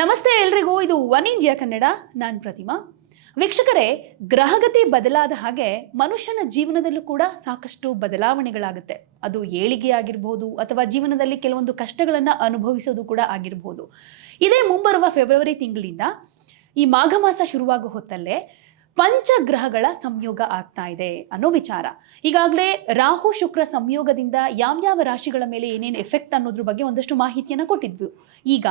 ನಮಸ್ತೆ ಎಲ್ರಿಗೂ, ಇದು ಒನ್ ಇಂಡಿಯಾ ಕನ್ನಡ, ನಾನು ಪ್ರತಿಮಾ. ವೀಕ್ಷಕರೇ, ಗ್ರಹಗತಿ ಬದಲಾದ ಹಾಗೆ ಮನುಷ್ಯನ ಜೀವನದಲ್ಲೂ ಕೂಡ ಸಾಕಷ್ಟು ಬದಲಾವಣೆಗಳಾಗುತ್ತೆ. ಅದು ಏಳಿಗೆ ಆಗಿರ್ಬೋದು ಅಥವಾ ಜೀವನದಲ್ಲಿ ಕೆಲವೊಂದು ಕಷ್ಟಗಳನ್ನು ಅನುಭವಿಸೋದು ಕೂಡ ಆಗಿರ್ಬೋದು. ಇದೇ ಮುಂಬರುವ ಫೆಬ್ರವರಿ ತಿಂಗಳಿಂದ ಈ ಮಾಘ ಮಾಸ ಶುರುವಾಗೋ ಹೊತ್ತಲ್ಲೇ ಪಂಚಗ್ರಹಗಳ ಸಂಯೋಗ ಆಗ್ತಾ ಇದೆ ಅನ್ನೋ ವಿಚಾರ. ಈಗಾಗಲೇ ರಾಹು ಶುಕ್ರ ಸಂಯೋಗದಿಂದ ಯಾವ್ಯಾವ ರಾಶಿಗಳ ಮೇಲೆ ಏನೇನು ಎಫೆಕ್ಟ್ ಅನ್ನೋದ್ರ ಬಗ್ಗೆ ಒಂದಷ್ಟು ಮಾಹಿತಿಯನ್ನು ಕೊಟ್ಟಿದ್ವಿ. ಈಗ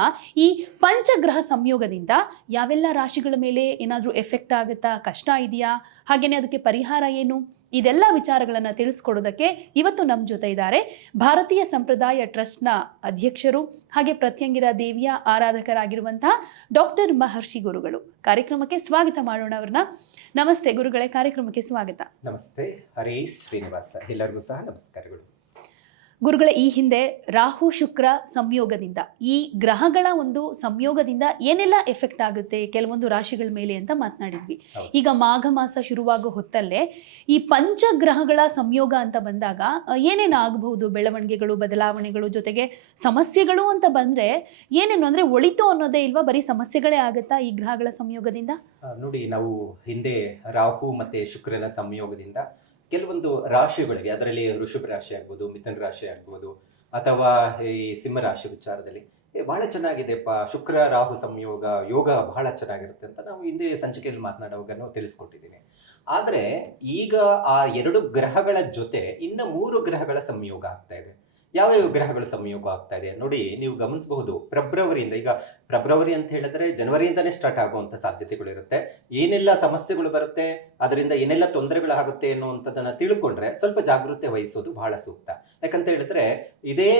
ಈ ಪಂಚಗ್ರಹ ಸಂಯೋಗದಿಂದ ಯಾವೆಲ್ಲ ರಾಶಿಗಳ ಮೇಲೆ ಏನಾದರೂ ಎಫೆಕ್ಟ್ ಆಗುತ್ತಾ, ಕಷ್ಟ ಇದೆಯಾ ಹಾಗೆಯೇ ಅದಕ್ಕೆ ಪರಿಹಾರ ಏನು? ಇದೆಲ್ಲ ವಿಚಾರಗಳನ್ನು ತಿಳಿಸ್ಕೊಡೋದಕ್ಕೆ ಇವತ್ತು ನಮ್ಮ ಜೊತೆ ಇದ್ದಾರೆ ಭಾರತೀಯ ಸಂಪ್ರದಾಯ ಟ್ರಸ್ಟ್ನ ಅಧ್ಯಕ್ಷರು ಹಾಗೆ ಪ್ರತ್ಯಂಗಿರ ದೇವಿಯ ಆರಾಧಕರಾಗಿರುವಂತಹ ಡಾಕ್ಟರ್ ಮಹರ್ಷಿ ಗುರುಗಳು. ಕಾರ್ಯಕ್ರಮಕ್ಕೆ ಸ್ವಾಗತ ಮಾಡೋಣ ಅವ್ರನ್ನ. ನಮಸ್ತೆ ಗುರುಗಳೇ ಕಾರ್ಯಕ್ರಮಕ್ಕೆ ಸ್ವಾಗತ. ನಮಸ್ತೆ ಹರೀಶ್ ಶ್ರೀನಿವಾಸ. ಎಲ್ಲರಿಗೂ ಸಹ ನಮಸ್ಕಾರಗಳು. ಗುರುಗಳ ಈ ಹಿಂದೆ ರಾಹು ಶುಕ್ರ ಸಂಯೋಗದಿಂದ ಈ ಗ್ರಹಗಳ ಒಂದು ಸಂಯೋಗದಿಂದ ಏನೆಲ್ಲ ಎಫೆಕ್ಟ್ ಆಗುತ್ತೆ ಕೆಲವೊಂದು ರಾಶಿಗಳ ಮೇಲೆ ಅಂತ ಮಾತನಾಡಿದ್ವಿ. ಈಗ ಮಾಘ ಮಾಸ ಶುರುವಾಗೋ ಹೊತ್ತಲ್ಲೇ ಈ ಪಂಚಗ್ರಹಗಳ ಸಂಯೋಗ ಅಂತ ಬಂದಾಗ ಏನೇನು ಆಗಬಹುದು? ಬೆಳವಣಿಗೆಗಳು ಬದಲಾವಣೆಗಳು ಜೊತೆಗೆ ಸಮಸ್ಯೆಗಳು ಅಂತ ಬಂದ್ರೆ ಏನೇನು? ಅಂದ್ರೆ ಒಳಿತು ಅನ್ನೋದೇ ಇಲ್ವಾ? ಬರೀ ಸಮಸ್ಯೆಗಳೇ ಆಗುತ್ತಾ ಈ ಗ್ರಹಗಳ ಸಂಯೋಗದಿಂದ? ನೋಡಿ ನಾವು ಹಿಂದೆ ರಾಹು ಮತ್ತೆ ಶುಕ್ರನ ಸಂಯೋಗದಿಂದ ಕೆಲವೊಂದು ರಾಶಿಗಳಿಗೆ, ಅದರಲ್ಲಿ ಋಷಭ ರಾಶಿ ಆಗ್ಬೋದು, ಮಿಥುನ ರಾಶಿ ಆಗ್ಬೋದು, ಅಥವಾ ಈ ಸಿಂಹ ರಾಶಿ ವಿಚಾರದಲ್ಲಿ ಬಹಳ ಚೆನ್ನಾಗಿದೆಪ್ಪ ಶುಕ್ರ, ರಾಹು ಸಂಯೋಗ, ಯೋಗ ಬಹಳ ಚೆನ್ನಾಗಿರುತ್ತೆ ಅಂತ ನಾವು ಹಿಂದೆ ಸಂಚಿಕೆಯಲ್ಲಿ ಮಾತನಾಡುವಾಗ ತಿಳಿಸ್ಕೊಟ್ಟಿದ್ದೀನಿ. ಆದರೆ ಈಗ ಆ ಎರಡು ಗ್ರಹಗಳ ಜೊತೆ ಇನ್ನು ಮೂರು ಗ್ರಹಗಳ ಸಂಯೋಗ ಆಗ್ತಾ ಇದೆ. ಯಾವ್ಯಾವ ಗ್ರಹಗಳು ಸಂಯೋಗ ಆಗ್ತಾ ಇದೆ ನೋಡಿ ನೀವು ಗಮನಿಸಬಹುದು, ಫೆಬ್ರವರಿಯಿಂದ, ಈಗ ಫೆಬ್ರವರಿ ಅಂತ ಹೇಳಿದ್ರೆ ಜನವರಿಯಿಂದಲೇ ಸ್ಟಾರ್ಟ್ ಆಗುವಂಥ ಸಾಧ್ಯತೆಗಳಿರುತ್ತೆ ಏನೆಲ್ಲ ಸಮಸ್ಯೆಗಳು ಬರುತ್ತೆ, ಅದರಿಂದ ಏನೆಲ್ಲ ತೊಂದರೆಗಳಾಗುತ್ತೆ ಅನ್ನುವಂಥದ್ದನ್ನು ತಿಳ್ಕೊಂಡ್ರೆ ಸ್ವಲ್ಪ ಜಾಗೃತೆ ವಹಿಸೋದು ಬಹಳ ಸೂಕ್ತ. ಯಾಕಂತ ಹೇಳಿದ್ರೆ ಇದೇ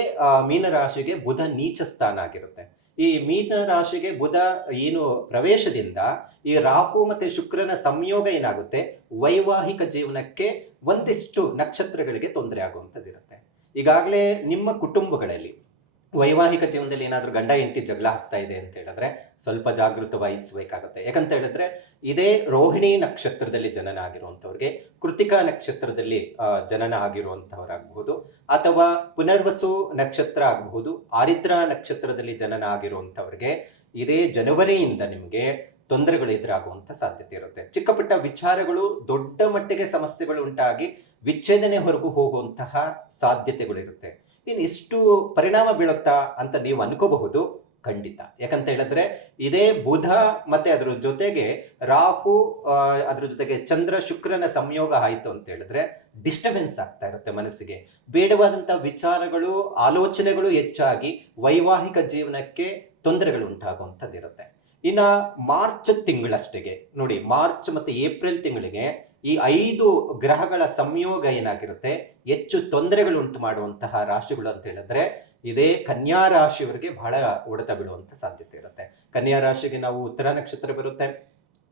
ಮೀನರಾಶಿಗೆ ಬುಧ ನೀಚ ಸ್ಥಾನ ಆಗಿರುತ್ತೆ. ಈ ಮೀನ ರಾಶಿಗೆ ಬುಧ ಏನು ಪ್ರವೇಶದಿಂದ ಈ ರಾಹು ಮತ್ತೆ ಶುಕ್ರನ ಸಂಯೋಗ ಏನಾಗುತ್ತೆ, ವೈವಾಹಿಕ ಜೀವನಕ್ಕೆ ಒಂದಿಷ್ಟು ನಕ್ಷತ್ರಗಳಿಗೆ ತೊಂದರೆ ಆಗುವಂಥದ್ದಿರುತ್ತೆ. ಈಗಾಗಲೇ ನಿಮ್ಮ ಕುಟುಂಬಗಳಲ್ಲಿ ವೈವಾಹಿಕ ಜೀವನದಲ್ಲಿ ಏನಾದರೂ ಗಂಡ ಹೆಂಡತಿ ಜಗಳ ಆಗ್ತಾ ಇದೆ ಅಂತ ಹೇಳಿದ್ರೆ ಸ್ವಲ್ಪ ಜಾಗೃತ ವಹಿಸಬೇಕಾಗುತ್ತೆ ಯಾಕಂತ ಹೇಳಿದ್ರೆ ಇದೇ ರೋಹಿಣಿ ನಕ್ಷತ್ರದಲ್ಲಿ ಜನನ ಆಗಿರುವಂಥವ್ರಿಗೆ ಕೃತಿಕಾ ನಕ್ಷತ್ರದಲ್ಲಿ ಜನನ ಆಗಿರುವಂಥವರಾಗಬಹುದು ಅಥವಾ ಪುನರ್ವಸು ನಕ್ಷತ್ರ ಆಗಬಹುದು, ಆರಿದ್ರ ನಕ್ಷತ್ರದಲ್ಲಿ ಜನನ ಆಗಿರುವಂಥವ್ರಿಗೆ ಇದೇ ಜನವರಿಯಿಂದ ನಿಮಗೆ ತೊಂದರೆಗಳು ಎದುರಾಗುವಂಥ ಸಾಧ್ಯತೆ ಇರುತ್ತೆ. ಚಿಕ್ಕ ಪುಟ್ಟ ವಿಚಾರಗಳು ದೊಡ್ಡ ಮಟ್ಟಿಗೆ ಸಮಸ್ಯೆಗಳು ಉಂಟಾಗಿ ವಿಚ್ಛೇದನೆ ಹೊರಗು ಹೋಗುವಂತಹ ಸಾಧ್ಯತೆಗಳಿರುತ್ತೆ. ಇನ್ನು ಇಷ್ಟು ಪರಿಣಾಮ ಬೀಳುತ್ತಾ ಅಂತ ನೀವು ಅನ್ಕೋಬಹುದು, ಖಂಡಿತ. ಯಾಕಂತ ಹೇಳಿದ್ರೆ, ಇದೇ ಬುಧ ಮತ್ತೆ ಅದ್ರ ಜೊತೆಗೆ ರಾಹು ಅದ್ರ ಜೊತೆಗೆ ಚಂದ್ರ, ಶುಕ್ರನ ಸಂಯೋಗ ಆಯಿತು ಅಂತ ಹೇಳಿದ್ರೆ ಡಿಸ್ಟರ್ಬೆನ್ಸ್ ಆಗ್ತಾ ಇರುತ್ತೆ ಮನಸ್ಸಿಗೆ. ಬೇಡವಾದಂತ ವಿಚಾರಗಳು, ಆಲೋಚನೆಗಳು ಹೆಚ್ಚಾಗಿ ವೈವಾಹಿಕ ಜೀವನಕ್ಕೆ ತೊಂದರೆಗಳು ಉಂಟಾಗುವಂಥದ್ದಿರುತ್ತೆ. ಇನ್ನ ಮಾರ್ಚ್ ತಿಂಗಳಷ್ಟೆಗೆ, ನೋಡಿ ಮಾರ್ಚ್ ಮತ್ತೆ ಏಪ್ರಿಲ್ ತಿಂಗಳಿಗೆ ಈ ಐದು ಗ್ರಹಗಳ ಸಂಯೋಗ ಏನಾಗಿರುತ್ತೆ? ಹೆಚ್ಚು ತೊಂದರೆಗಳು ಉಂಟು ಮಾಡುವಂತಹ ರಾಶಿಗಳು ಅಂತ ಹೇಳಿದ್ರೆ ಇದೇ ಕನ್ಯಾ ರಾಶಿಯವರಿಗೆ ಬಹಳ ಹೊಡೆತ ಬಿಡುವಂತ ಸಾಧ್ಯತೆ ಇರುತ್ತೆ. ಕನ್ಯಾ ರಾಶಿಗೆ ನಾವು ಉತ್ತರ ನಕ್ಷತ್ರ ಬರುತ್ತೆ.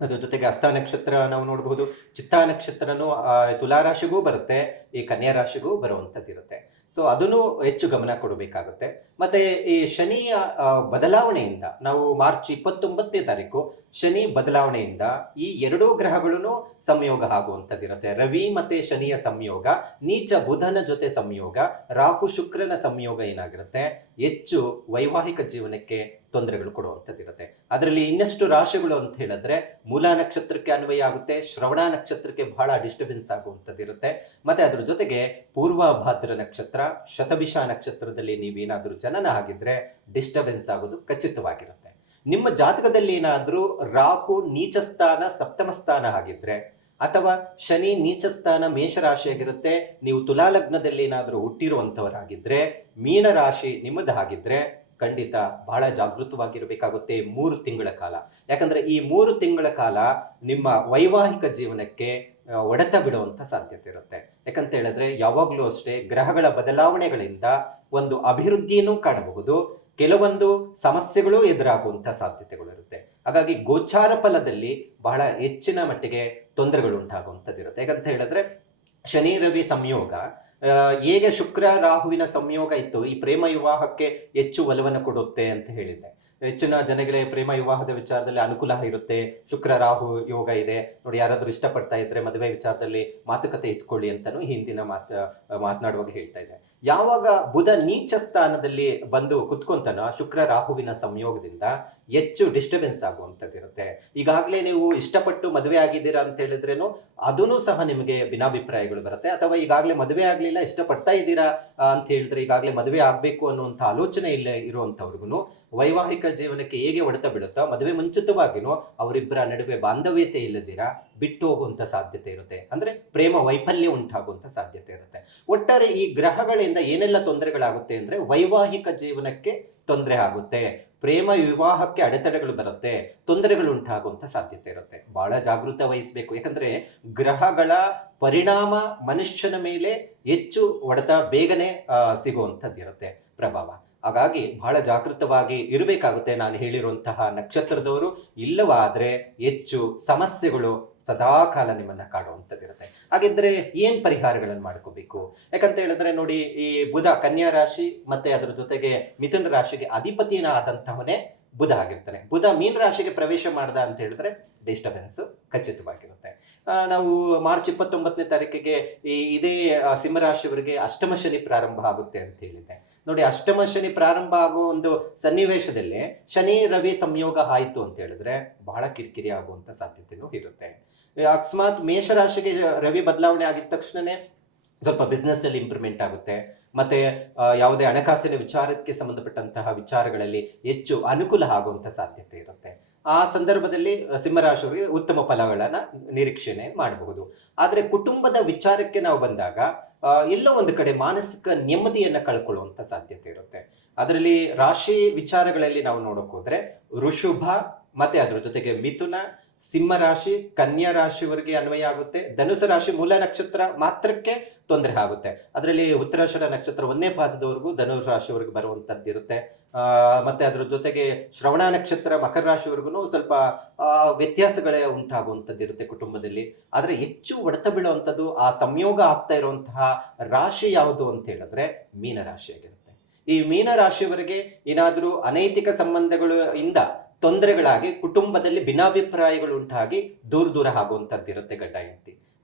ಅದ್ರ ಜೊತೆಗೆ ಅಸ್ತ ನಕ್ಷತ್ರ ನಾವು ನೋಡಬಹುದು ಚಿತ್ತಾ ನಕ್ಷತ್ರನೂ ಆ, ತುಲಾ ರಾಶಿಗೂ ಬರುತ್ತೆ. ಈ ಕನ್ಯಾ ರಾಶಿಗೂ ಬರುವಂಥದ್ದು ಇರುತ್ತೆ. ಸೊ ಅದನ್ನು ಹೆಚ್ಚು ಗಮನ ಕೊಡಬೇಕಾಗುತ್ತೆ. ಮತ್ತೆ ಈ ಶನಿಯ ಬದಲಾವಣೆಯಿಂದ ನಾವು ಮಾರ್ಚ್ ಇಪ್ಪತ್ತೊಂಬತ್ತನೇ ತಾರೀಕು ಶನಿ ಬದಲಾವಣೆಯಿಂದ ಈ ಎರಡೂ ಗ್ರಹಗಳನ್ನು ಸಂಯೋಗ ಆಗುವಂಥದ್ದಿರುತ್ತೆ. ರವಿ ಮತ್ತೆ ಶನಿಯ ಸಂಯೋಗ, ನೀಚ ಬುಧನ ಜೊತೆ ಸಂಯೋಗ, ರಾಹು ಶುಕ್ರನ ಸಂಯೋಗ ಏನಾಗಿರುತ್ತೆ? ಹೆಚ್ಚು ವೈವಾಹಿಕ ಜೀವನಕ್ಕೆ ತೊಂದರೆಗಳು ಕೊಡುವಂಥದ್ದಿರುತ್ತೆ. ಅದರಲ್ಲಿ ಇನ್ನಷ್ಟು ರಾಶಿಗಳು ಅಂತ ಹೇಳಿದ್ರೆ ಮೂಲ ನಕ್ಷತ್ರಕ್ಕೆ ಅನ್ವಯ ಆಗುತ್ತೆ, ಶ್ರವಣ ನಕ್ಷತ್ರಕ್ಕೆ ಬಹಳ ಡಿಸ್ಟರ್ಬೆನ್ಸ್ ಆಗುವಂಥದ್ದಿರುತ್ತೆ. ಮತ್ತೆ ಅದ್ರ ಜೊತೆಗೆ ಪೂರ್ವಭಾದ್ರ ನಕ್ಷತ್ರ, ಶತಭಿಷ ನಕ್ಷತ್ರದಲ್ಲಿ ನೀವೇನಾದರೂ ಜನನ ಆಗಿದ್ರೆ ಡಿಸ್ಟರ್ಬೆನ್ಸ್ ಆಗೋದು ಖಚಿತವಾಗಿರುತ್ತೆ. ನಿಮ್ಮ ಜಾತಕದಲ್ಲಿ ಏನಾದರೂ ರಾಹು ನೀಚ ಸ್ಥಾನ ಸಪ್ತಮ ಸ್ಥಾನ ಆಗಿದ್ರೆ ಅಥವಾ ಶನಿ ನೀಚ ಸ್ಥಾನ ಮೇಷರಾಶಿಯಾಗಿರುತ್ತೆ ನೀವು ತುಲಾ ಲಗ್ನದಲ್ಲಿ ಏನಾದರೂ ಹುಟ್ಟಿರುವಂಥವರಾಗಿದ್ರೆ, ಮೀನ ರಾಶಿ ನಿಮ್ಮದಾಗಿದ್ರೆ ಖಂಡಿತ ಬಹಳ ಜಾಗೃತವಾಗಿರಬೇಕಾಗುತ್ತೆ ಮೂರು ತಿಂಗಳ ಕಾಲ. ಯಾಕಂದ್ರೆ ಈ ಮೂರು ತಿಂಗಳ ಕಾಲ ನಿಮ್ಮ ವೈವಾಹಿಕ ಜೀವನಕ್ಕೆ ಒಡೆತ ಬಿಡುವಂಥ ಸಾಧ್ಯತೆ ಇರುತ್ತೆ. ಯಾಕಂತ ಹೇಳಿದ್ರೆ ಯಾವಾಗಲೂ ಅಷ್ಟೇ ಗ್ರಹಗಳ ಬದಲಾವಣೆಗಳಿಂದ ಒಂದು ಅಭಿವೃದ್ಧಿಯನ್ನು ಕಾಣಬಹುದು. ಕೆಲವೊಂದು ಸಮಸ್ಯೆಗಳು ಎದುರಾಗುವಂಥ ಸಾಧ್ಯತೆಗಳು ಇರುತ್ತೆ ಹಾಗಾಗಿ ಗೋಚಾರ ಫಲದಲ್ಲಿ ಬಹಳ ಹೆಚ್ಚಿನ ಮಟ್ಟಿಗೆ ತೊಂದರೆಗಳು ಉಂಟಾಗುವಂಥದ್ದಿರುತ್ತೆ. ಯಾಕಂತ ಹೇಳಿದ್ರೆ ಶನಿ, ರವಿ ಸಂಯೋಗ ಹೇಗೆ ಶುಕ್ರ, ರಾಹುವಿನ ಸಂಯೋಗ ಇತ್ತು, ಈ ಪ್ರೇಮ ವಿವಾಹಕ್ಕೆ ಹೆಚ್ಚು ಒಲವನ್ನು ಕೊಡುತ್ತೆ ಅಂತ ಹೇಳಿದ್ದೆ. ಹೆಚ್ಚಿನ ಜನಗಳೇ ಪ್ರೇಮ ವಿವಾಹದ ವಿಚಾರದಲ್ಲಿ ಅನುಕೂಲ ಇರುತ್ತೆ, ಶುಕ್ರ, ರಾಹು ಯೋಗ ಇದೆ. ನೋಡಿ, ಯಾರಾದರೂ ಇಷ್ಟಪಡ್ತಾ ಇದ್ರೆ ಮದುವೆ ವಿಚಾರದಲ್ಲಿ ಮಾತುಕತೆ ಇಟ್ಕೊಳ್ಳಿ ಅಂತಾನು ಹಿಂದಿನ ಮಾತು, ಮಾತನಾಡುವಾಗ ಹೇಳ್ತಾ ಇದೆ ಯಾವಾಗ ಬುಧ ನೀಚ ಸ್ಥಾನದಲ್ಲಿ ಬಂದು ಕುತ್ಕೊಂತಾನೋ ಶುಕ್ರ ರಾಹುವಿನ ಸಂಯೋಗದಿಂದ ಹೆಚ್ಚು ಡಿಸ್ಟರ್ಬೆನ್ಸ್ ಆಗುವಂಥದ್ದು ಇರುತ್ತೆ ಈಗಾಗಲೇ ನೀವು ಇಷ್ಟಪಟ್ಟು ಮದುವೆ ಆಗಿದ್ದೀರಾ ಅಂತ ಹೇಳಿದ್ರೇನು ಅದನ್ನು ಸಹ ನಿಮಗೆ ಭಿನ್ನಾಭಿಪ್ರಾಯಗಳು ಬರುತ್ತೆ. ಅಥವಾ ಈಗಾಗಲೇ ಮದುವೆ ಆಗಲಿಲ್ಲ, ಇಷ್ಟಪಡ್ತಾ ಇದ್ದೀರಾ ಅಂತ ಹೇಳಿದ್ರೆ ಈಗಾಗಲೇ ಮದುವೆ ಆಗಬೇಕು ಅನ್ನುವಂಥ ಆಲೋಚನೆ ಇಲ್ಲೇ ಇರುವಂಥವ್ರಿಗೂ ವೈವಾಹಿಕ ಜೀವನಕ್ಕೆ ಹೇಗೆ ಹೊಡೆತ ಬಿಡುತ್ತೋ, ಮದುವೆ ಮುಂಚಿತವಾಗಿನೂ ಅವರಿಬ್ಬರ ನಡುವೆ ಬಾಂಧವ್ಯತೆ ಇಲ್ಲದಿರಾ, ಬಿಟ್ಟು ಹೋಗುವಂಥ ಸಾಧ್ಯತೆ ಇರುತ್ತೆ. ಅಂದ್ರೆ ಪ್ರೇಮ ವೈಫಲ್ಯ ಉಂಟಾಗುವಂಥ ಸಾಧ್ಯತೆ ಇರುತ್ತೆ. ಒಟ್ಟಾರೆ ಈ ಗ್ರಹಗಳಿಂದ ಏನೆಲ್ಲ ತೊಂದರೆಗಳಾಗುತ್ತೆ ಅಂದ್ರೆ ವೈವಾಹಿಕ ಜೀವನಕ್ಕೆ ತೊಂದರೆ ಆಗುತ್ತೆ. ಪ್ರೇಮ ವಿವಾಹಕ್ಕೆ ಅಡೆತಡೆಗಳು ಬರುತ್ತೆ, ತೊಂದರೆಗಳು ಉಂಟಾಗುವಂಥ ಸಾಧ್ಯತೆ ಇರುತ್ತೆ. ಬಹಳ ಜಾಗೃತ ವಹಿಸಬೇಕು. ಯಾಕಂದರೆ ಗ್ರಹಗಳ ಪರಿಣಾಮ ಮನುಷ್ಯನ ಮೇಲೆ ಹೆಚ್ಚು ಹೊಡೆತ, ಬೇಗನೆ ಸಿಗುವಂಥದ್ದಿರುತ್ತೆ ಪ್ರಭಾವ. ಹಾಗಾಗಿ ಬಹಳ ಜಾಗೃತವಾಗಿ ಇರಬೇಕಾಗುತ್ತೆ ನಾನು ಹೇಳಿರುವಂತಹ ನಕ್ಷತ್ರದವರು. ಇಲ್ಲವಾದ್ರೆ ಹೆಚ್ಚು ಸಮಸ್ಯೆಗಳು ಸದಾಕಾಲ ನಿಮ್ಮನ್ನ ಕಾಡುವಂಥದ್ದಿರುತ್ತೆ. ಹಾಗಿದ್ರೆ ಏನ್ ಪರಿಹಾರಗಳನ್ನು ಮಾಡ್ಕೋಬೇಕು? ಯಾಕಂತ ಹೇಳಿದ್ರೆ ನೋಡಿ, ಈ ಬುಧ ಕನ್ಯಾ ರಾಶಿ ಮತ್ತೆ ಅದರ ಜೊತೆಗೆ ಮಿಥುನ ರಾಶಿಗೆ ಅಧಿಪತಿನ ಆದಂತಹವನೇ ಬುಧ ಆಗಿರ್ತಾನೆ. ಬುಧ ಮೀನ ರಾಶಿಗೆ ಪ್ರವೇಶ ಮಾಡ್ದ ಅಂತ ಹೇಳಿದ್ರೆ ಡಿಸ್ಟರ್ಬೆನ್ಸ್ ಖಚಿತವಾಗಿರುತ್ತೆ. ನಾವು ಮಾರ್ಚ್ ಇಪ್ಪತ್ತೊಂಬತ್ತನೇ ತಾರೀಕಿಗೆ ಈ ಇದೇ ಸಿಂಹರಾಶಿಯವರಿಗೆ ಅಷ್ಟಮ ಶನಿ ಪ್ರಾರಂಭ ಆಗುತ್ತೆ ಅಂತ ಹೇಳಿದ್ದೆ. ನೋಡಿ, ಅಷ್ಟಮ ಶನಿ ಪ್ರಾರಂಭ ಆಗೋ ಒಂದು ಸನ್ನಿವೇಶದಲ್ಲಿ ಶನಿ ರವಿ ಸಂಯೋಗ ಆಯಿತು ಅಂತ ಹೇಳಿದ್ರೆ ಬಹಳ ಕಿರಿಕಿರಿ ಆಗುವಂತ ಸಾಧ್ಯತೆನೂ ಇರುತ್ತೆ. ಅಕಸ್ಮಾತ್ ಮೇಷರಾಶಿಗೆ ರವಿ ಬದಲಾವಣೆ ಆಗಿದ ತಕ್ಷಣನೇ ಸ್ವಲ್ಪ ಬಿಸ್ನೆಸ್ ಅಲ್ಲಿ ಇಂಪ್ರೂವ್ಮೆಂಟ್ ಆಗುತ್ತೆ. ಮತ್ತೆ ಯಾವುದೇ ಹಣಕಾಸಿನ ವಿಚಾರಕ್ಕೆ ಸಂಬಂಧಪಟ್ಟಂತಹ ವಿಚಾರಗಳಲ್ಲಿ ಹೆಚ್ಚು ಅನುಕೂಲ ಆಗುವಂತ ಸಾಧ್ಯತೆ ಇರುತ್ತೆ. ಆ ಸಂದರ್ಭದಲ್ಲಿ ಸಿಂಹರಾಶಿಯವರಿಗೆ ಉತ್ತಮ ಫಲಗಳನ್ನ ನಿರೀಕ್ಷಣೆ ಮಾಡಬಹುದು. ಆದರೆ ಕುಟುಂಬದ ವಿಚಾರಕ್ಕೆ ನಾವು ಬಂದಾಗ ಎಲ್ಲೋ ಒಂದು ಕಡೆ ಮಾನಸಿಕ ನೆಮ್ಮದಿಯನ್ನು ಕಳ್ಕೊಳ್ಳುವಂಥ ಸಾಧ್ಯತೆ ಇರುತ್ತೆ. ಅದರಲ್ಲಿ ರಾಶಿ ವಿಚಾರಗಳಲ್ಲಿ ನಾವು ನೋಡಕ್ ಹೋದ್ರೆ ಋಷುಭ ಮತ್ತೆ ಅದ್ರ ಜೊತೆಗೆ ಮಿಥುನ ಸಿಂಹ ರಾಶಿ ಕನ್ಯಾ ರಾಶಿವರೆಗೆ ಅನ್ವಯ ಆಗುತ್ತೆ. ಧನುಸ ರಾಶಿ ಮೂಲ ನಕ್ಷತ್ರ ಮಾತ್ರಕ್ಕೆ ತೊಂದರೆ ಆಗುತ್ತೆ. ಅದರಲ್ಲಿ ಉತ್ತರಾಷಾಢ ನಕ್ಷತ್ರ ಒಂದೇ ಪಾದದವರೆಗೂ ಧನುರ್ ರಾಶಿವರೆಗೆ ಬರುವಂತದ್ದು ಇರುತ್ತೆ ಆ, ಮತ್ತೆ ಅದರ ಜೊತೆಗೆ ಶ್ರವಣ ನಕ್ಷತ್ರ ಮಕರ ರಾಶಿವರೆಗೂ ಸ್ವಲ್ಪ ವ್ಯತ್ಯಾಸಗಳೇ ಉಂಟಾಗುವಂಥದ್ದು ಇರುತ್ತೆ ಕುಟುಂಬದಲ್ಲಿ. ಆದರೆ ಹೆಚ್ಚು ಒಡೆತ ಬೀಳುವಂಥದ್ದು ಆ ಸಂಯೋಗ ಆಗ್ತಾ ಇರುವಂತಹ ರಾಶಿ ಯಾವುದು ಅಂತ ಹೇಳಿದ್ರೆ ಮೀನ ರಾಶಿಯಾಗಿರುತ್ತೆ. ಈ ಮೀನ ರಾಶಿಯವರೆಗೆ ಏನಾದರೂ ಅನೈತಿಕ ಸಂಬಂಧಗಳು ಇಂದ ತೊಂದರೆಗಳಾಗಿ ಕುಟುಂಬದಲ್ಲಿ ಭಿನ್ನಾಭಿಪ್ರಾಯಗಳು ಉಂಟಾಗಿ ದೂರ ದೂರ ಆಗುವಂಥದ್ದು ಇರುತ್ತೆ ಗಡ್ಡ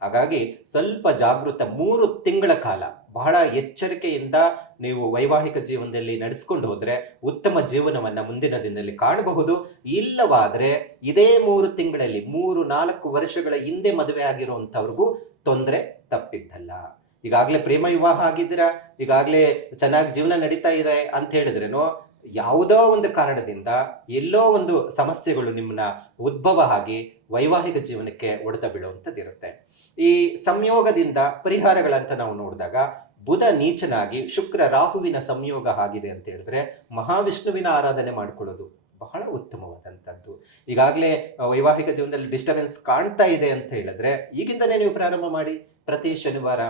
ಹಾಗಾಗಿ ಸ್ವಲ್ಪ ಜಾಗೃತ ಮೂರು ತಿಂಗಳ ಕಾಲ ಬಹಳ ಎಚ್ಚರಿಕೆಯಿಂದ ನೀವು ವೈವಾಹಿಕ ಜೀವನದಲ್ಲಿ ನಡೆಸ್ಕೊಂಡು ಹೋದ್ರೆ ಉತ್ತಮ ಜೀವನವನ್ನ ಮುಂದಿನ ದಿನದಲ್ಲಿ ಕಾಣಬಹುದು. ಇಲ್ಲವಾದ್ರೆ ಇದೇ ಮೂರು ತಿಂಗಳಲ್ಲಿ ಮೂರು ನಾಲ್ಕು ವರ್ಷಗಳ ಹಿಂದೆ ಮದುವೆ ಆಗಿರುವಂತವ್ರಿಗೂ ತೊಂದರೆ ತಪ್ಪಿದ್ದಲ್ಲ. ಈಗಾಗಲೇ ಪ್ರೇಮ ವಿವಾಹ ಆಗಿದ್ದೀರಾ? ಈಗಾಗಲೇ ಚೆನ್ನಾಗಿ ಜೀವನ ನಡೀತಾ ಇದೆ ಅಂತ ಹೇಳಿದ್ರೇನೋ ಯಾವುದೋ ಒಂದು ಕಾರಣದಿಂದ ಎಲ್ಲೋ ಒಂದು ಸಮಸ್ಯೆಗಳು ನಿಮ್ಮನ್ನ ಉದ್ಭವ ಆಗಿ ವೈವಾಹಿಕ ಜೀವನಕ್ಕೆ ಒಡೆದ ಬೀಳುವಂಥದ್ದಿರುತ್ತೆ. ಈ ಸಂಯೋಗದಿಂದ ಪರಿಹಾರಗಳಂತ ನಾವು ನೋಡಿದಾಗ ಬುಧ ನೀಚನಾಗಿ ಶುಕ್ರ ರಾಹುವಿನ ಸಂಯೋಗ ಆಗಿದೆ ಅಂತ ಹೇಳಿದ್ರೆ ಮಹಾವಿಷ್ಣುವಿನ ಆರಾಧನೆ ಮಾಡಿಕೊಳ್ಳೋದು ಬಹಳ ಉತ್ತಮವಾದಂಥದ್ದು. ಈಗಾಗಲೇ ವೈವಾಹಿಕ ಜೀವನದಲ್ಲಿ ಡಿಸ್ಟರ್ಬೆನ್ಸ್ ಕಾಣ್ತಾ ಇದೆ ಅಂತ ಹೇಳಿದ್ರೆ ಈಗಿಂದಲೇ ನೀವು ಪ್ರಾರಂಭ ಮಾಡಿ ಪ್ರತಿ ಶನಿವಾರ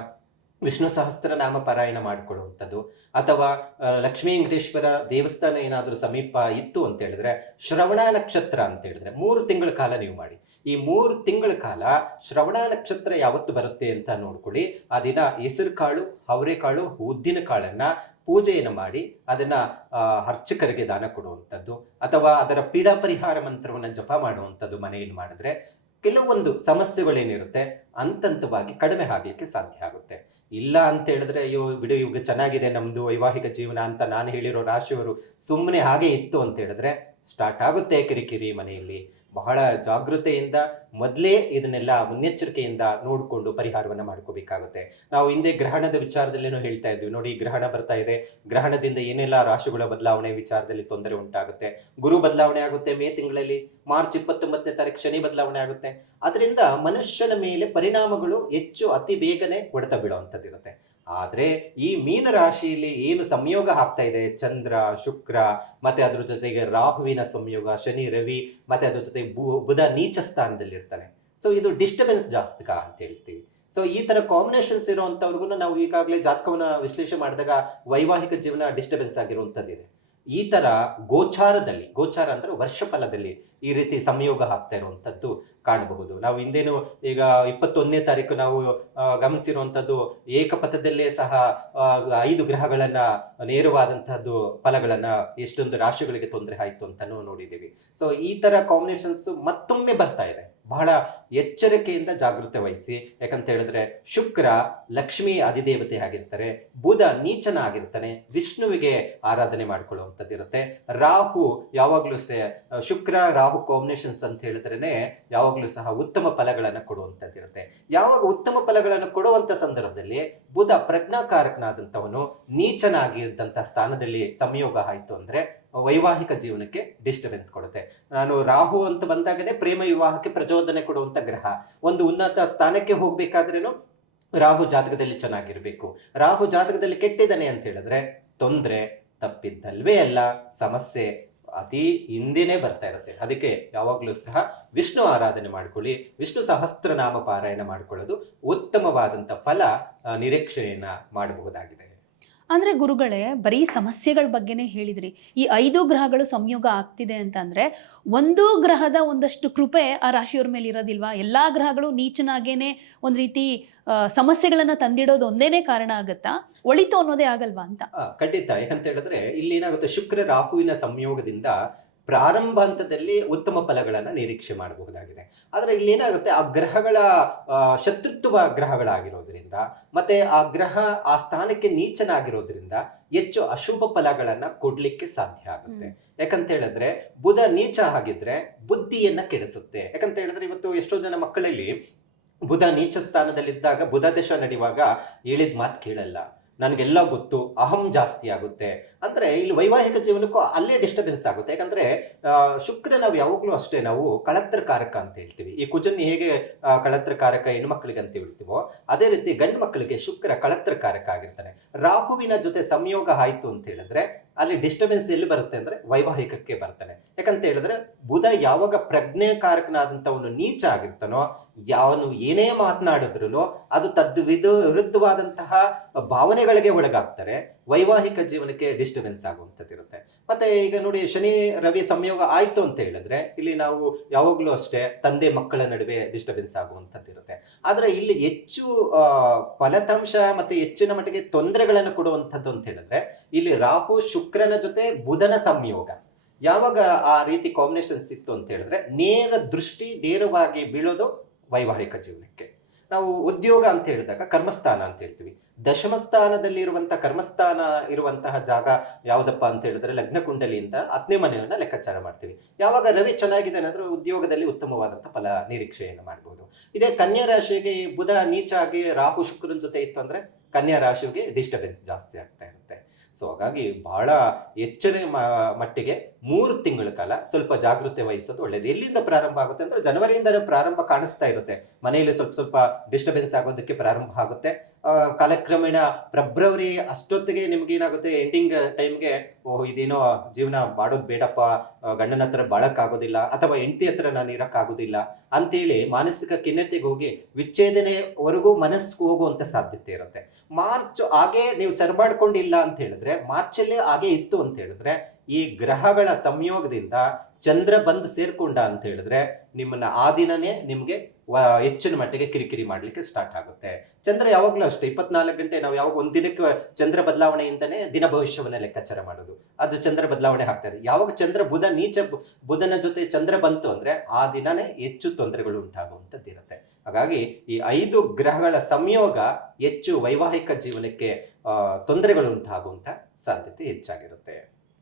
ವಿಷ್ಣು ಸಹಸ್ರನಾಮ ಪಾರಾಯಣ ಮಾಡಿಕೊಳ್ಳುವಂಥದ್ದು ಅಥವಾ ಲಕ್ಷ್ಮೀ ವೆಂಕಟೇಶ್ವರ ದೇವಸ್ಥಾನ ಏನಾದರೂ ಸಮೀಪ ಇತ್ತು ಅಂತ ಹೇಳಿದ್ರೆ, ಶ್ರವಣ ನಕ್ಷತ್ರ ಅಂತ ಹೇಳಿದ್ರೆ, ಮೂರು ತಿಂಗಳ ಕಾಲ ನೀವು ಮಾಡಿ. ಈ ಮೂರು ತಿಂಗಳ ಕಾಲ ಶ್ರವಣ ನಕ್ಷತ್ರ ಯಾವತ್ತು ಬರುತ್ತೆ ಅಂತ ನೋಡ್ಕೊಳ್ಳಿ. ಆ ದಿನ ಹೆಸರು ಕಾಳು ಅವರೆಕಾಳು ಉದ್ದಿನ ಕಾಳನ್ನ ಪೂಜೆಯನ್ನು ಮಾಡಿ, ಅದನ್ನ ಅರ್ಚಕರಿಗೆ ದಾನ ಕೊಡುವಂಥದ್ದು. ಅಥವಾ ಅದರ ಪೀಡಾ ಪರಿಹಾರ ಮಂತ್ರವನ್ನು ಜಪ ಮಾಡುವಂಥದ್ದು ಮನೆಯಲ್ಲಿ ಮಾಡಿದ್ರೆ, ಕೆಲವೊಂದು ಸಮಸ್ಯೆಗಳೇನಿರುತ್ತೆ, ಅಂತಂತವಾಗಿ ಕಡಿಮೆ ಆಗಲಿಕ್ಕೆ ಸಾಧ್ಯ ಆಗುತ್ತೆ. ಇಲ್ಲ ಅಂತ ಹೇಳಿದ್ರೆ, ಅಯ್ಯೋ, ಬಿಡು, ಇವಾಗ ಚೆನ್ನಾಗಿದೆ ನಮ್ದು ವೈವಾಹಿಕ ಜೀವನ ಅಂತ ನಾನು ಹೇಳಿರೋ ರಾಶಿಯವರು ಸುಮ್ಮನೆ ಹಾಗೆ ಇತ್ತು ಅಂತ ಹೇಳಿದ್ರೆ, ಸ್ಟಾರ್ಟ್ ಆಗುತ್ತೆ ಕಿರಿಕಿರಿ ಮನೆಯಲ್ಲಿ. ಬಹಳ ಜಾಗೃತೆಯಿಂದ ಮೊದಲೇ ಇದನ್ನೆಲ್ಲ ಮುನ್ನೆಚ್ಚರಿಕೆಯಿಂದ ನೋಡಿಕೊಂಡು ಪರಿಹಾರವನ್ನು ಮಾಡ್ಕೋಬೇಕಾಗುತ್ತೆ. ನಾವು ಹಿಂದೆ ಗ್ರಹಣದ ವಿಚಾರದಲ್ಲೇನೋ ಹೇಳ್ತಾ ಇದ್ವಿ. ನೋಡಿ, ಗ್ರಹಣ ಬರ್ತಾ ಇದೆ. ಗ್ರಹಣದಿಂದ ಏನೆಲ್ಲ ರಾಶಿಗಳ ಬದಲಾವಣೆ ವಿಚಾರದಲ್ಲಿ ತೊಂದರೆ ಉಂಟಾಗುತ್ತೆ? ಗುರು ಬದಲಾವಣೆ ಆಗುತ್ತೆ ಮೇ ತಿಂಗಳಲ್ಲಿ. ಮಾರ್ಚ್ ಇಪ್ಪತ್ತೊಂಬತ್ತನೇ ತಾರೀಕು ಶನಿ ಬದಲಾವಣೆ ಆಗುತ್ತೆ. ಅದರಿಂದ ಮನುಷ್ಯನ ಮೇಲೆ ಪರಿಣಾಮಗಳು ಹೆಚ್ಚು ಅತಿ ಬೇಗನೆ ಹೊಡೆತ ಬೀಳುವಂಥದ್ದಿರುತ್ತೆ ಆದ್ರೆ ಈ ಮೀನ ರಾಶಿಯಲ್ಲಿ ಏನು ಸಂಯೋಗ ಆಗ್ತಾ ಇದೆ? ಚಂದ್ರ, ಶುಕ್ರ, ಮತ್ತೆ ಅದ್ರ ಜೊತೆಗೆ ರಾಹುವಿನ ಸಂಯೋಗ, ಶನಿ, ರವಿ, ಮತ್ತೆ ಅದ್ರ ಜೊತೆಗೆ ಬುಧ ನೀಚ ಸ್ಥಾನದಲ್ಲಿ ಇರ್ತಾನೆ. ಸೊ ಇದು ಡಿಸ್ಟರ್ಬೆನ್ಸ್ ಜಾತಕ ಅಂತ ಹೇಳ್ತೀವಿ. ಸೊ ಈ ತರ ಕಾಂಬಿನೇಷನ್ಸ್ ಇರುವಂತವ್ರಿಗೂ ನಾವು ಈಗಾಗಲೇ ಜಾತಕವನ್ನ ವಿಶ್ಲೇಷಣೆ ಮಾಡಿದಾಗ ವೈವಾಹಿಕ ಜೀವನ ಡಿಸ್ಟರ್ಬೆನ್ಸ್ ಆಗಿರುವಂತದ್ದಿದೆ. ಈ ತರ ಗೋಚಾರದಲ್ಲಿ, ಗೋಚಾರ ಅಂದ್ರೆ ವರ್ಷಫಲದಲ್ಲಿ ಈ ರೀತಿ ಸಂಯೋಗ ಆಗ್ತಾ ಇರುವಂತದ್ದು ಕಾಣಬಹುದು. ನಾವು ಹಿಂದೇನು ಈಗ ಇಪ್ಪತ್ತೊಂದನೇ ತಾರೀಕು ನಾವು ಗಮನಿಸಿರುವಂಥದ್ದು ಏಕಪಥದಲ್ಲೇ ಸಹ ಐದು ಗ್ರಹಗಳನ್ನ ನೇರವಾದಂತಹದ್ದು ಫಲಗಳನ್ನ ಎಷ್ಟೊಂದು ರಾಶಿಗಳಿಗೆ ತೊಂದರೆ ಆಯಿತು ಅಂತಾನು ನೋಡಿದ್ದೀವಿ. ಸೊ ಈ ತರ ಕಾಂಬಿನೇಷನ್ಸ್ ಮತ್ತೊಮ್ಮೆ ಬರ್ತಾ ಇದೆ. ಬಹಳ ಎಚ್ಚರಿಕೆಯಿಂದ ಜಾಗೃತೆ ವಹಿಸಿ. ಯಾಕಂತ ಹೇಳಿದ್ರೆ, ಶುಕ್ರ ಲಕ್ಷ್ಮಿ ಅಧಿದೇವತೆ ಆಗಿರ್ತಾರೆ, ಬುಧ ನೀಚನ ಆಗಿರ್ತಾನೆ, ವಿಷ್ಣುವಿಗೆ ಆರಾಧನೆ ಮಾಡ್ಕೊಳ್ಳುವಂಥದ್ದು ಇರುತ್ತೆ. ರಾಹು ಯಾವಾಗಲೂ ಅಷ್ಟೇ, ಶುಕ್ರ, ರಾಹು ಕಾಂಬಿನೇಷನ್ಸ್ ಅಂತ ಹೇಳಿದ್ರೇನೆ ಯಾವಾಗಲೂ ಸಹ ಉತ್ತಮ ಫಲಗಳನ್ನು ಕೊಡುವಂಥದ್ದು ಇರುತ್ತೆ. ಯಾವಾಗ ಉತ್ತಮ ಫಲಗಳನ್ನು ಕೊಡುವಂಥ ಸಂದರ್ಭದಲ್ಲಿ ಬುಧ ಪ್ರಜ್ಞಾಕಾರಕನಾದಂಥವನು, ನೀಚನಾಗಿದ್ದಂಥ ಸ್ಥಾನದಲ್ಲಿ ಸಂಯೋಗ ಆಯಿತು ಅಂದ್ರೆ ವೈವಾಹಿಕ ಜೀವನಕ್ಕೆ ಡಿಸ್ಟರ್ಬೆನ್ಸ್ ಕೊಡುತ್ತೆ. ನಾನು ರಾಹು ಅಂತ ಬಂದಾಗದೇ ಪ್ರೇಮ ವಿವಾಹಕ್ಕೆ ಪ್ರಚೋದನೆ ಕೊಡುವಂತ ಗ್ರಹ. ಒಂದು ಉನ್ನತ ಸ್ಥಾನಕ್ಕೆ ಹೋಗ್ಬೇಕಾದ್ರೇನು ರಾಹು ಜಾತಕದಲ್ಲಿ ಚೆನ್ನಾಗಿರ್ಬೇಕು. ರಾಹು ಜಾತಕದಲ್ಲಿ ಕೆಟ್ಟಿದ್ದಾನೆ ಅಂತ ಹೇಳಿದ್ರೆ ತೊಂದರೆ, ತಪ್ಪಿದ್ದಲ್ವೇ ಅಲ್ಲ, ಸಮಸ್ಯೆ ಅತಿ ಹಿಂದಿನೇ ಬರ್ತಾ ಇರುತ್ತೆ. ಅದಕ್ಕೆ ಯಾವಾಗಲೂ ಸಹ ವಿಷ್ಣು ಆರಾಧನೆ ಮಾಡ್ಕೊಳ್ಳಿ. ವಿಷ್ಣು ಸಹಸ್ರನಾಮ ಪಾರಾಯಣ ಮಾಡ್ಕೊಳ್ಳೋದು ಉತ್ತಮವಾದಂಥ ಫಲ ನಿರೀಕ್ಷೆಯನ್ನು ನಿರೀಕ್ಷೆಯನ್ನ ಮಾಡಬಹುದಾಗಿದೆ. ಅಂದ್ರೆ ಗುರುಗಳೇ, ಬರೀ ಸಮಸ್ಯೆಗಳ ಬಗ್ಗೆನೇ ಹೇಳಿದ್ರಿ. ಈ ಐದು ಗ್ರಹಗಳು ಸಂಯೋಗ ಆಗ್ತಿದೆ ಅಂತ ಅಂದರೆ ಒಂದು ಗ್ರಹದ ಒಂದಷ್ಟು ಕೃಪೆ ಆ ರಾಶಿಯವ್ರ ಮೇಲೆ ಇರೋದಿಲ್ವಾ? ಎಲ್ಲಾ ಗ್ರಹಗಳು ನೀಚನಾಗೇನೆ ಒಂದು ರೀತಿ ಸಮಸ್ಯೆಗಳನ್ನು ತಂದಿಡೋದು ಒಂದೇನೇ ಕಾರಣ ಆಗತ್ತಾ? ಒಳಿತು ಅನ್ನೋದೇ ಆಗಲ್ವಾ ಅಂತ? ಖಂಡಿತ. ಯಾಕಂತ ಹೇಳಿದ್ರೆ, ಇಲ್ಲಿ ಏನಾಗುತ್ತೆ? ಶುಕ್ರ ರಾಹುವಿನ ಸಂಯೋಗದಿಂದ ಪ್ರಾರಂಭ ಹಂತದಲ್ಲಿ ಉತ್ತಮ ಫಲಗಳನ್ನ ನಿರೀಕ್ಷೆ ಮಾಡಬಹುದಾಗಿದೆ. ಆದ್ರೆ ಇಲ್ಲಿ ಏನಾಗುತ್ತೆ ಆ ಗ್ರಹಗಳ ಶತ್ರುತ್ವ ಗ್ರಹಗಳಾಗಿರೋದ್ರಿಂದ ಮತ್ತೆ ಆ ಗ್ರಹ ಆ ಸ್ಥಾನಕ್ಕೆ ನೀಚನಾಗಿರೋದ್ರಿಂದ ಹೆಚ್ಚು ಅಶುಭ ಫಲಗಳನ್ನ ಕೊಡ್ಲಿಕ್ಕೆ ಸಾಧ್ಯ ಆಗುತ್ತೆ. ಯಾಕಂತ ಹೇಳಿದ್ರೆ ಬುಧ ನೀಚ ಆಗಿದ್ರೆ ಬುದ್ಧಿಯನ್ನ ಕೆಡಿಸುತ್ತೆ. ಯಾಕಂತ ಹೇಳಿದ್ರೆ ಇವತ್ತು ಎಷ್ಟೋ ಜನ ಮಕ್ಕಳಲ್ಲಿ ಬುಧ ನೀಚ ಸ್ಥಾನದಲ್ಲಿದ್ದಾಗ ಬುಧ ದಶ ನಡೆಯುವಾಗ ಹೇಳಿದ ಮಾತು ಕೇಳಲ್ಲ. ನನಗೆಲ್ಲ ಗೊತ್ತು ಅಹಂ ಜಾಸ್ತಿ ಆಗುತ್ತೆ. ಅಂದ್ರೆ ಇಲ್ಲಿ ವೈವಾಹಿಕ ಜೀವನಕ್ಕೂ ಅಲ್ಲೇ ಡಿಸ್ಟರ್ಬೆನ್ಸ್ ಆಗುತ್ತೆ. ಯಾಕಂದ್ರೆ ಶುಕ್ರ ನಾವು ಯಾವಾಗಲೂ ಅಷ್ಟೇ ನಾವು ಕಳತ್ರಕಾರಕ ಅಂತ ಹೇಳ್ತೀವಿ. ಈ ಕುಜನ್ ಹೇಗೆ ಕಳತ್ರಕಾರಕ ಕಳತ್ರ ಕಾರಕ ಹೆಣ್ಮಕ್ಳಿಗೆ ಅಂತ ಹೇಳ್ತೀವೋ, ಅದೇ ರೀತಿ ಗಂಡು ಮಕ್ಕಳಿಗೆ ಶುಕ್ರ ಕಳತ್ರಕಾರಕ ಆಗಿರ್ತಾನೆ. ರಾಹುವಿನ ಜೊತೆ ಸಂಯೋಗ ಆಯ್ತು ಅಂತ ಹೇಳಿದ್ರೆ, ಅಲ್ಲಿ ಡಿಸ್ಟರ್ಬೆನ್ಸ್ ಎಲ್ಲಿ ಬರುತ್ತೆ ಅಂದ್ರೆ ವೈವಾಹಿಕಕ್ಕೆ ಬರ್ತಾನೆ ಯಾಕಂತ ಹೇಳಿದ್ರೆ, ಬುಧ ಯಾವಾಗ ಪ್ರಜ್ಞೆಕಾರಕನಾದಂಥವನು ನೀಚ ಆಗಿರ್ತಾನೋ, ಯಾವನು ಏನೇ ಮಾತನಾಡಿದ್ರು ಅದು ತದ್ ವಿಧ ವಿರುದ್ಧವಾದಂತಹ ಭಾವನೆಗಳಿಗೆ ಒಳಗಾಗ್ತಾರೆ. ವೈವಾಹಿಕ ಜೀವನಕ್ಕೆ ಡಿಸ್ಟರ್ಬೆನ್ಸ್ ಆಗುವಂಥದ್ದು ಇರುತ್ತೆ ಮತ್ತೆ ಈಗ ನೋಡಿ ಶನಿ, ರವಿ ಸಂಯೋಗ ಆಯಿತು ಅಂತ ಹೇಳಿದ್ರೆ ಇಲ್ಲಿ ನಾವು ಯಾವಾಗಲೂ ಅಷ್ಟೇ ತಂದೆ ಮಕ್ಕಳ ನಡುವೆ ಡಿಸ್ಟರ್ಬೆನ್ಸ್ ಆಗುವಂಥದ್ದು ಇರುತ್ತೆ ಆದರೆ ಇಲ್ಲಿ ಹೆಚ್ಚು ಫಲತಾಂಶ ಮತ್ತೆ ಹೆಚ್ಚಿನ ಮಟ್ಟಿಗೆ ತೊಂದರೆಗಳನ್ನು ಕೊಡುವಂಥದ್ದು ಅಂತ ಹೇಳಿದ್ರೆ ಇಲ್ಲಿ ರಾಹು ಶುಕ್ರನ ಜೊತೆ ಬುಧನ ಸಂಯೋಗ. ಯಾವಾಗ ಆ ರೀತಿ ಕಾಂಬಿನೇಷನ್ಸ್ ಇತ್ತು ಅಂತ ಹೇಳಿದ್ರೆ ನೇರ ದೃಷ್ಟಿ ನೇರವಾಗಿ ಬೀಳೋದು ವೈವಾಹಿಕ ಜೀವನಕ್ಕೆ. ನಾವು ಉದ್ಯೋಗ ಅಂತ ಹೇಳಿದಾಗ ಕರ್ಮಸ್ಥಾನ ಅಂತ ಹೇಳ್ತೀವಿ. ದಶಮ ಸ್ಥಾನದಲ್ಲಿರುವಂತಹ ಕರ್ಮಸ್ಥಾನ ಇರುವಂತಹ ಜಾಗ ಯಾವ್ದಪ್ಪ ಅಂತ ಹೇಳಿದ್ರೆ ಲಗ್ನ ಕುಂಡಲಿಯಿಂದ ಹತ್ತನೇ ಮನೆಯನ್ನ ಲೆಕ್ಕಾಚಾರ ಮಾಡ್ತೀವಿ. ಯಾವಾಗ ರವಿ ಚೆನ್ನಾಗಿದೆ ಅಂದ್ರೆ ಉದ್ಯೋಗದಲ್ಲಿ ಉತ್ತಮವಾದಂತಹ ಫಲ ನಿರೀಕ್ಷೆಯನ್ನು ಮಾಡಬಹುದು ಇದೇ ಕನ್ಯಾ ರಾಶಿಗೆ ಬುಧ ನೀಚ ಆಗಿ ರಾಹು ಶುಕ್ರನ ಜೊತೆ ಇತ್ತು ಅಂದ್ರೆ ಕನ್ಯಾ ರಾಶಿಗೆ ಡಿಸ್ಟರ್ಬೆನ್ಸ್ ಜಾಸ್ತಿ ಆಗ್ತಾ ಇರುತ್ತೆ. ಸೊ ಹಾಗಾಗಿ ಬಹಳ ಎಚ್ಚರ ಮಟ್ಟಿಗೆ ಮೂರು ತಿಂಗಳ ಕಾಲ ಸ್ವಲ್ಪ ಜಾಗೃತೆ ವಹಿಸೋದು ಒಳ್ಳೇದು. ಎಲ್ಲಿಂದ ಪ್ರಾರಂಭ ಆಗುತ್ತೆ ಅಂದ್ರೆ ಜನವರಿಯಿಂದಲೇ ಪ್ರಾರಂಭ ಕಾಣಿಸ್ತಾ ಇರುತ್ತೆ. ಮನೆಯಲ್ಲಿ ಸ್ವಲ್ಪ ಸ್ವಲ್ಪ ಡಿಸ್ಟರ್ಬೆನ್ಸ್ ಆಗೋದಕ್ಕೆ ಪ್ರಾರಂಭ ಆಗುತ್ತೆ. ಕಾಲಕ್ರಮೇಣ ಫೆಬ್ರವರಿ ಅಷ್ಟೊತ್ತಿಗೆ ನಿಮ್ಗೆ ಏನಾಗುತ್ತೆ? ಎಂಡಿಂಗ್ ಟೈಮ್ಗೆ ಓಹ್, ಇದೇನೋ ಜೀವನ ಮಾಡೋದು ಬೇಡಪ್ಪ ಗಂಡನ ಹತ್ರ ಬಾಳಕ್ಕಾಗೋದಿಲ್ಲ ಅಥವಾ ಹೆಂಡತಿ ಹತ್ರ ನಾನು ಇರೋಕ್ಕಾಗೋದಿಲ್ಲ ಅಂತೇಳಿ ಮಾನಸಿಕ ಖಿನ್ನತೆಗೆ ಹೋಗಿ ವಿಚ್ಛೇದನೆವರೆಗೂ ಮನಸ್ಸು ಹೋಗುವಂತ ಸಾಧ್ಯತೆ ಇರುತ್ತೆ. ಮಾರ್ಚ್ ಹಾಗೆ ನೀವು ಸರಿ ಮಾಡ್ಕೊಂಡಿಲ್ಲ ಅಂತ ಹೇಳಿದ್ರೆ ಮಾರ್ಚಲ್ಲಿ ಹಾಗೆ ಇತ್ತು ಅಂತ ಹೇಳಿದ್ರೆ ಈ ಗ್ರಹಗಳ ಸಂಯೋಗದಿಂದ ಚಂದ್ರ ಬಂದು ಸೇರ್ಕೊಂಡ ಅಂತ ಹೇಳಿದ್ರೆ ನಿಮ್ಮನ್ನ ಆ ದಿನನೇ ನಿಮ್ಗೆ ಹೆಚ್ಚಿನ ಮಟ್ಟಿಗೆ ಕಿರಿಕಿರಿ ಮಾಡ್ಲಿಕ್ಕೆ ಸ್ಟಾರ್ಟ್ ಆಗುತ್ತೆ. ಚಂದ್ರ ಯಾವಾಗ್ಲೂ ಅಷ್ಟೇ, ಇಪ್ಪತ್ನಾಲ್ಕು ಗಂಟೆ ನಾವು ಯಾವಾಗ ಒಂದ್ ದಿನಕ್ಕೆ ಚಂದ್ರ ಬದಲಾವಣೆಯಿಂದನೇ ದಿನ ಭವಿಷ್ಯವನ್ನ ಲೆಕ್ಕಾಚಾರ ಮಾಡೋದು. ಅದು ಚಂದ್ರ ಬದಲಾವಣೆ ಆಗ್ತದೆ ಯಾವಾಗ ಚಂದ್ರ ಬುಧ ನೀಚ ಬುಧನ ಜೊತೆ ಚಂದ್ರ ಬಂತು ಅಂದ್ರೆ ಆ ದಿನನೇ ಹೆಚ್ಚು ತೊಂದರೆಗಳು ಉಂಟಾಗುವಂಥದ್ದು ಇರುತ್ತೆ. ಹಾಗಾಗಿ ಈ ಐದು ಗ್ರಹಗಳ ಸಂಯೋಗ ಹೆಚ್ಚು ವೈವಾಹಿಕ ಜೀವನಕ್ಕೆ ತೊಂದರೆಗಳು ಉಂಟಾಗುವಂತ ಸಾಧ್ಯತೆ ಹೆಚ್ಚಾಗಿರುತ್ತೆ.